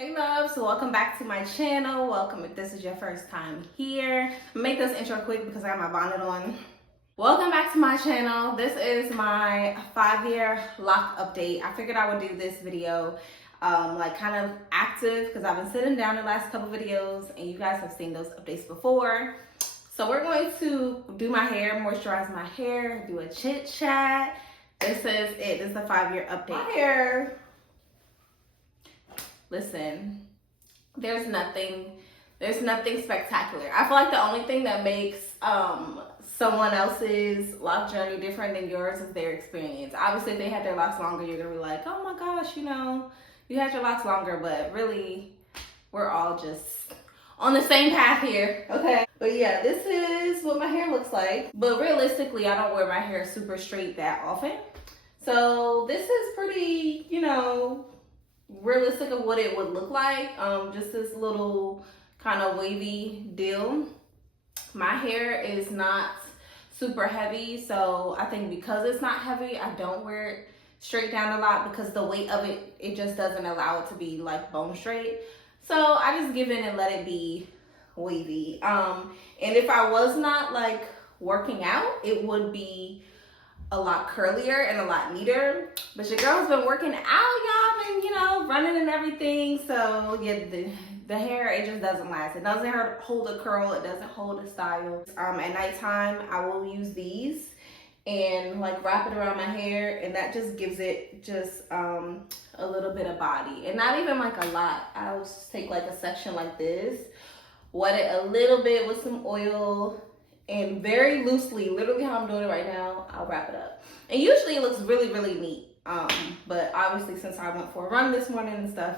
Hey loves, welcome back to my channel. Welcome if this is your first time here. I'll make this intro quick because I got my bonnet on. Welcome back to my channel. This is my 5-year loc update. I figured I would do this video like kind of active because I've been sitting down the last couple videos and you guys have seen those updates before. So we're going to do my hair, moisturize my hair, do a chit chat. This is it. This is the 5-year update. My hair, listen, there's nothing spectacular. I feel like the only thing that makes someone else's loc journey different than yours is their experience. Obviously, if they had their locks longer, you're gonna be like, oh my gosh, you know, you had your locks longer, but really, we're all just on the same path here, okay? But yeah, this is what my hair looks like. But realistically, I don't wear my hair super straight that often. So this is pretty, you know, realistic of what it would look like. Just this little kind of wavy deal. My hair is not super heavy, so I think because it's not heavy, I don't wear it straight down a lot because the weight of it just doesn't allow it to be like bone straight. So I just give in and let it be wavy. And if I was not like working out, it would be a lot curlier and a lot neater, but your girl's been working out, y'all, and you know, running and everything. So yeah, the hair, it just doesn't last. It doesn't hold a curl, it doesn't hold a style. At nighttime, I will use these and like wrap it around my hair, and that just gives it just a little bit of body, and not even like a lot. I'll just take like a section like this, wet it a little bit with some oil, and very loosely, literally how I'm doing it right now, I'll wrap it up. And usually it looks really, really neat. But obviously since I went for a run this morning and stuff,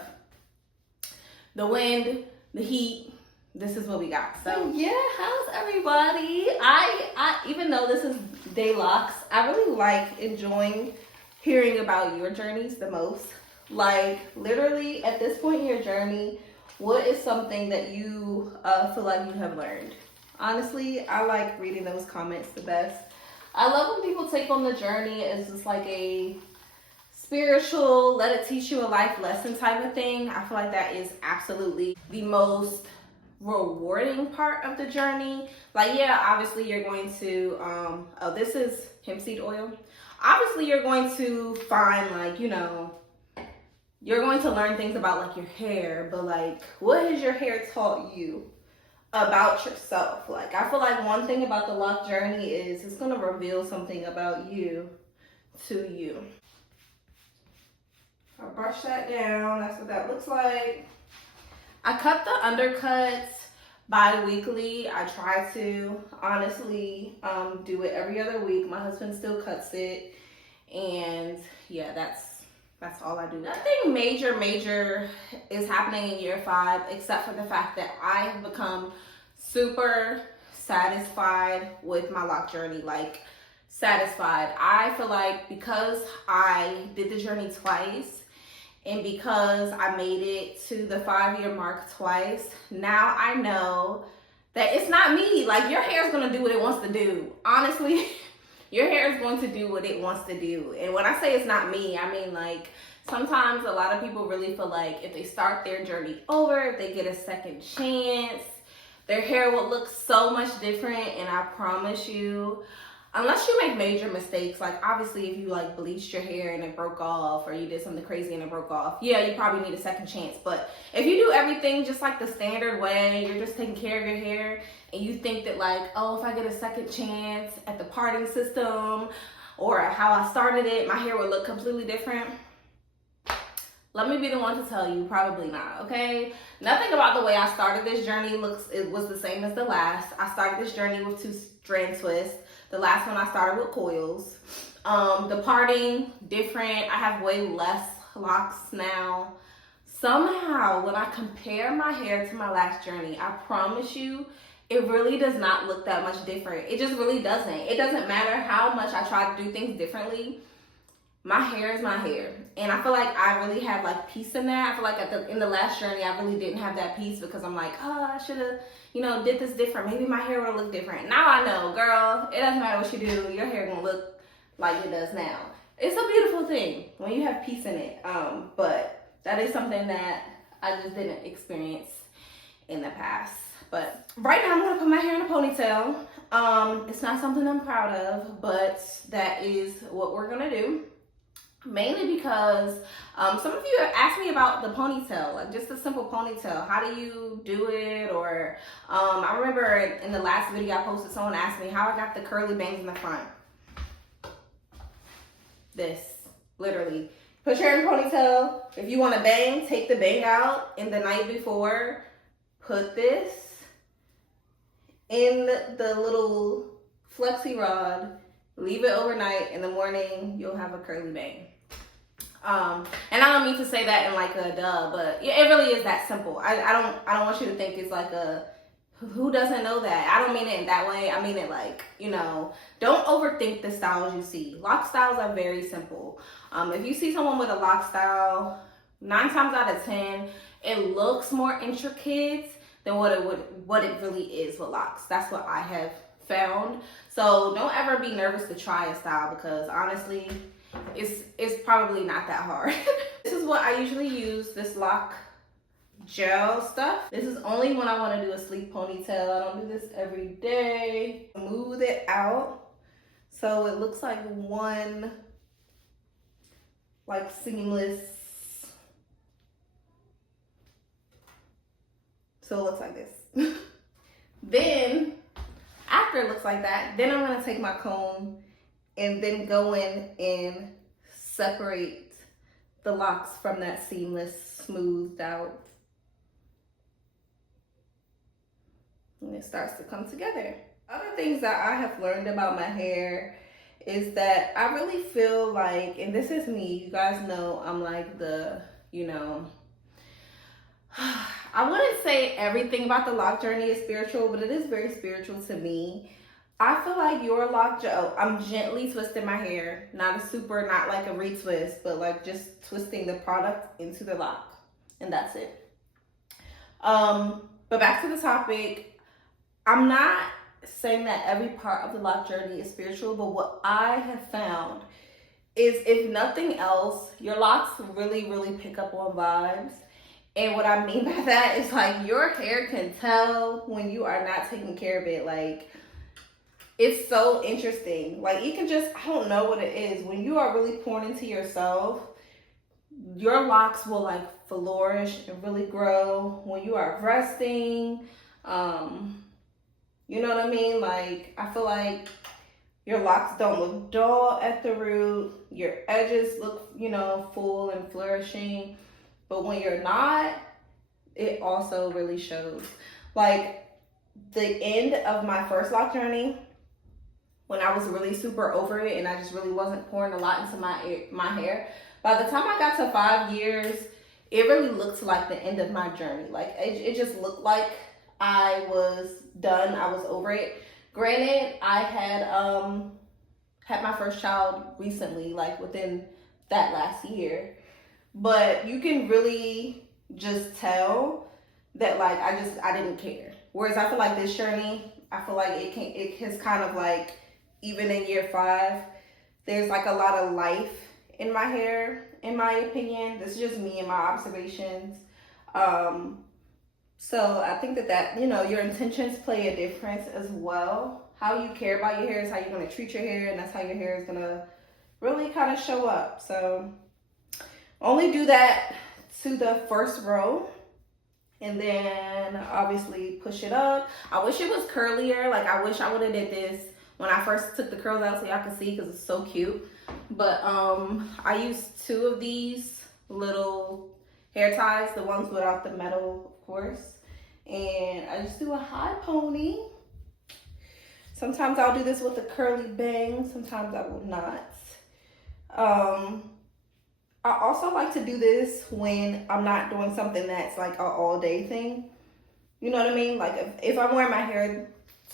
the wind, the heat, this is what we got. So yeah, how's everybody? I even though this is day locs, I really like enjoying hearing about your journeys the most. Like literally at this point in your journey, what is something that you feel like you have learned? Honestly, I like reading those comments the best. I love when people take on the journey as just like a spiritual, let it teach you a life lesson type of thing. I feel like that is absolutely the most rewarding part of the journey. Like, yeah, obviously you're going to, oh, this is hemp seed oil. Obviously you're going to find like, you know, you're going to learn things about like your hair, but like, what has your hair taught you about yourself? Like, I feel like one thing about the loc journey is it's going to reveal something about you to you. I'll brush that down. That's what that looks like. I cut the undercuts bi-weekly. I try to honestly do it every other week. My husband still cuts it, and yeah, that's all I do. Nothing major is happening in year 5 except for the fact that I have become super satisfied with my loc journey. Like, satisfied. I feel like because I did the journey twice and because I made it to the 5-year mark twice, now I know that it's not me. Like, your hair is going to do what it wants to do. Honestly, your hair is going to do what it wants to do. And when I say it's not me, I mean like sometimes a lot of people really feel like if they start their journey over, if they get a second chance, their hair will look so much different. And I promise you, unless you make major mistakes, like obviously if you like bleached your hair and it broke off, or you did something crazy and it broke off, yeah, you probably need a second chance. But if you do everything just like the standard way, you're just taking care of your hair, and you think that like, oh, if I get a second chance at the parting system or how I started it, my hair would look completely different, let me be the one to tell you, probably not, okay? Nothing about the way I started this journey it was the same as the last. I started this journey with 2-strand twists. The last one I started with coils. The parting, different. I have way less locks now. Somehow, when I compare my hair to my last journey, I promise you, it really does not look that much different. It just really doesn't. It doesn't matter how much I try to do things differently. My hair is my hair. And I feel like I really have like peace in that. I feel like in the last journey, I really didn't have that peace because I'm like, oh, I should have, you know, did this different. Maybe my hair would look different. Now I know, girl, it doesn't matter what you do. Your hair gonna look like it does now. It's a beautiful thing when you have peace in it. But that is something that I just didn't experience in the past. But right now I'm gonna put my hair in a ponytail. It's not something I'm proud of, but that is what we're gonna do. Mainly because some of you have asked me about the ponytail, like just a simple ponytail. How do you do it? Or I remember in the last video I posted, someone asked me how I got the curly bangs in the front. This, literally. Put your hair in a ponytail. If you want a bang, take the bang out. And the night before, put this in the little flexi rod. Leave it overnight. In the morning, you'll have a curly bang. And I don't mean to say that in like a duh, but it really is that simple. I don't want you to think it's like a, who doesn't know that? I don't mean it in that way. I mean it like, you know, don't overthink the styles you see. Lock styles are very simple. If you see someone with a lock style, 9 times out of 10, it looks more intricate than what it really is with locks. That's what I have found. So don't ever be nervous to try a style, because honestly, it's probably not that hard. This is what I usually use, this lock gel stuff. This is only when I want to do a sleek ponytail. I don't do this every day. Smooth it out so it looks like one like seamless. So it looks like this. Then after it looks like that, then I'm going to take my comb and then go in and separate the locks from that seamless, smoothed out. And it starts to come together. Other things that I have learned about my hair is that I really feel like, and this is me, you guys know I'm like the, you know, I wouldn't say everything about the lock journey is spiritual, but it is very spiritual to me. I feel like your lock gel, I'm gently twisting my hair, not like a retwist, but like just twisting the product into the lock, and that's it. But back to the topic, I'm not saying that every part of the lock journey is spiritual, but what I have found is, if nothing else, your locks really, really pick up on vibes. And what I mean by that is like your hair can tell when you are not taking care of it. Like, it's so interesting. Like, you can just, I don't know what it is. When you are really pouring into yourself, your locks will like flourish and really grow. When you are resting, you know what I mean? Like, I feel like your locks don't look dull at the root. Your edges look, you know, full and flourishing. But when you're not, it also really shows. Like, the end of my first lock journey, when I was really super over it and I just really wasn't pouring a lot into my hair, by the time I got to 5 years, it really looked like the end of my journey. Like, it just looked like I was done. I was over it. Granted, I had my first child recently, like within that last year. But you can really just tell that like I didn't care. Whereas I feel like this journey, I feel like it has kind of like, even in year 5, there's like a lot of life in my hair, in my opinion. This is just me and my observations. So I think that, you know, your intentions play a difference as well. How you care about your hair is how you're going to treat your hair, and that's how your hair is going to really kind of show up. So only do that to the first row, and then obviously push it up. I wish it was curlier. Like, I wish I would have did this when I first took the curls out so y'all can see, because it's so cute. But I used 2 of these little hair ties, the ones without the metal, of course. And I just do a high pony. Sometimes I'll do this with a curly bang. Sometimes I will not. I also like to do this when I'm not doing something that's like an all day thing. You know what I mean? Like, if I'm wearing my hair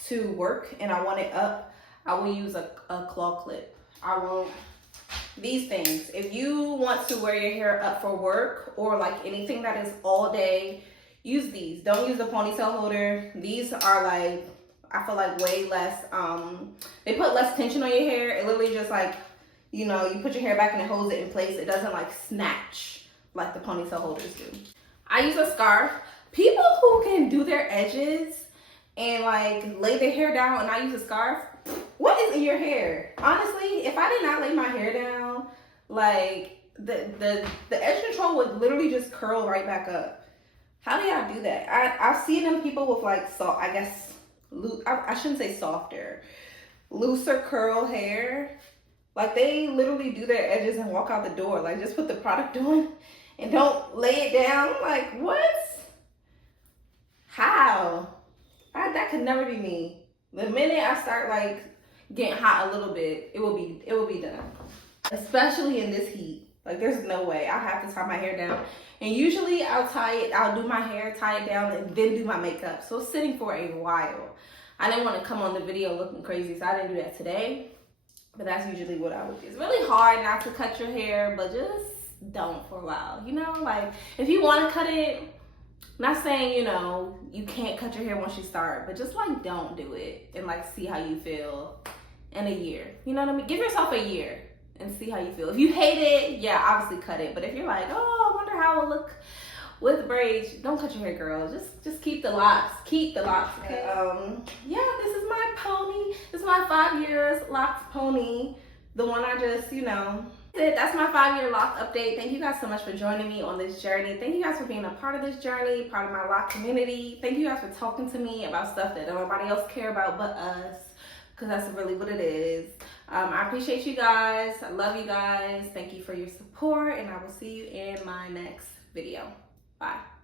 to work and I want it up, I will use a claw clip. I won't, these things. If you want to wear your hair up for work or like anything that is all day, use these. Don't use the ponytail holder. These are like, I feel like way less, they put less tension on your hair. It literally just like, you know, you put your hair back and it holds it in place. It doesn't like snatch like the ponytail holders do. I use a scarf. People who can do their edges and like lay their hair down and I use a scarf, what is in your hair? Honestly, if I did not lay my hair down, like the edge control would literally just curl right back up. How do y'all do that? I've seen them people with like soft, I guess, I shouldn't say softer, looser curl hair. Like they literally do their edges and walk out the door. Like just put the product on and don't lay it down. Like what? How? That could never be me. The minute I start like getting hot a little bit, it will be done. Especially in this heat. Like there's no way. I have to tie my hair down. And usually I'll do my hair, tie it down, and then do my makeup. So it's sitting for a while. I didn't want to come on the video looking crazy, so I didn't do that today. But that's usually what I would do. It's really hard not to cut your hair, but just don't for a while. You know, like if you want to cut it, not saying, you know, you can't cut your hair once you start, but just like don't do it and like see how you feel in a year. You know what I mean? Give yourself a year and see how you feel. If you hate it, yeah, obviously cut it. But if you're like, oh, I wonder how it'll look with braids, don't cut your hair, girl. Just keep the locks. Keep the locks. Okay. Yeah, this is my pony. This is my 5 years locks pony. The one I just, you know. That's my 5-year lock update. Thank you guys so much for joining me on this journey. Thank you guys for being a part of this journey, part of my lock community. Thank you guys for talking to me about stuff that nobody else care about but us, because that's really what it is. I appreciate you guys. I love you guys. Thank you for your support, and I will see you in my next video. Bye.